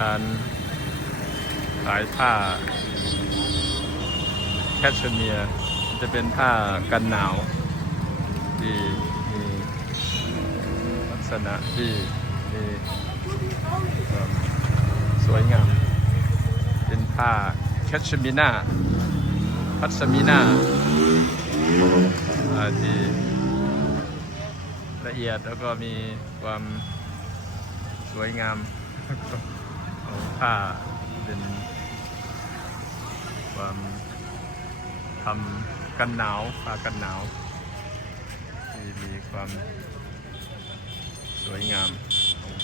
การขายผ้าแคชเมียร์จะเป็นผ้ากันหนาว ที่มีลักษณะที่มีความสวยงาม เป็นผ้าแคชเมีนาพัสมินาที่ละเอียดแล้วก็มีความสวยงาม ผ้าเป็นความทำกันหนาวผ้ากันหนาวที่มีความสวยงามของ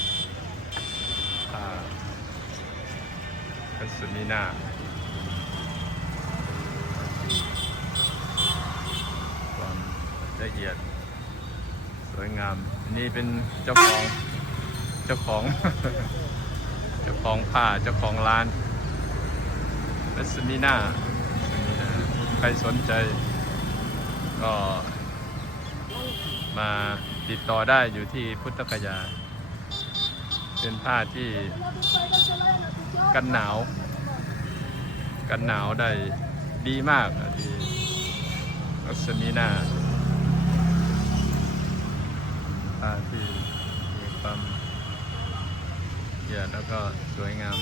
ผ้าคัสมินาความละเอียดสวยงาม นี่เป็นเจ้าของ เจ้าของ เจ้าของผ้าเจ้าของร้านคัสมินาใครสนใจ ก็มาติดต่อได้อยู่ที่พุทธคยา เป็นผ้าที่กันหนาว กันหนาวได้ดีมากที่ลักษณีนาผ้าที่มีความ แล้วก็สวยงาม